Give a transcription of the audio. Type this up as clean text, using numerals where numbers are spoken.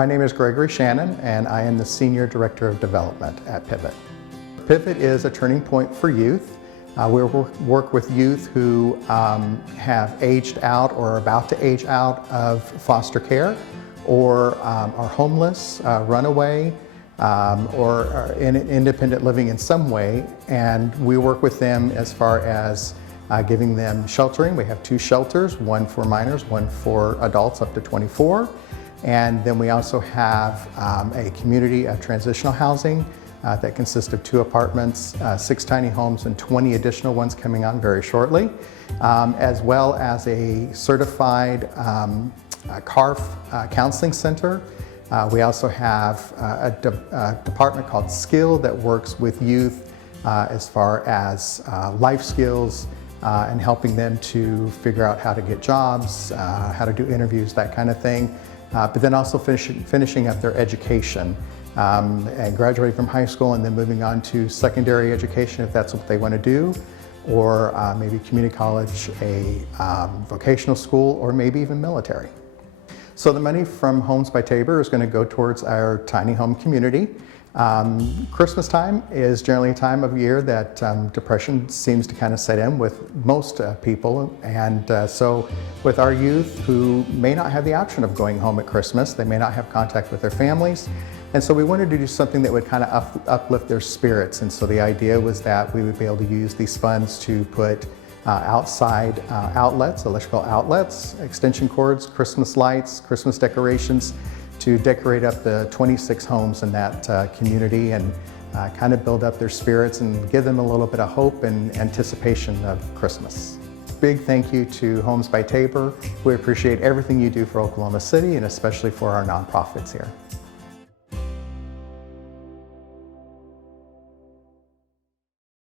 My name is Gregory Shannon, and I am the Senior Director of Development at Pivot. Pivot is a turning point for youth. We work with youth who have aged out or are about to age out of foster care, or are homeless, runaway, or are in independent living in some way. And we work with them as far as giving them sheltering. We have 2 shelters, one for minors, one for adults up to 24. And then we also have a community of transitional housing that consists of 2 apartments, 6 tiny homes, and 20 additional ones coming on very shortly, as well as a certified CARF counseling center. We also have a department called Skill that works with youth as far as life skills and helping them to figure out how to get jobs, how to do interviews, that kind of thing. But then also finishing up their education and graduating from high school and then moving on to secondary education if that's what they want to do, or maybe community college, a vocational school, or maybe even military. So the money from Homes by Tabor is going to go towards our tiny home community. Christmas time is generally a time of year that depression seems to kind of set in with most people, and so with our youth who may not have the option of going home at Christmas, they may not have contact with their families, and so we wanted to do something that would kind of uplift their spirits. And so the idea was that we would be able to use these funds to put outside outlets, electrical outlets, extension cords, Christmas lights, Christmas decorations, to decorate up the 26 homes in that community and kind of build up their spirits and give them a little bit of hope and anticipation of Christmas. Big thank you to Homes by Tabor. We appreciate everything you do for Oklahoma City and especially for our nonprofits here.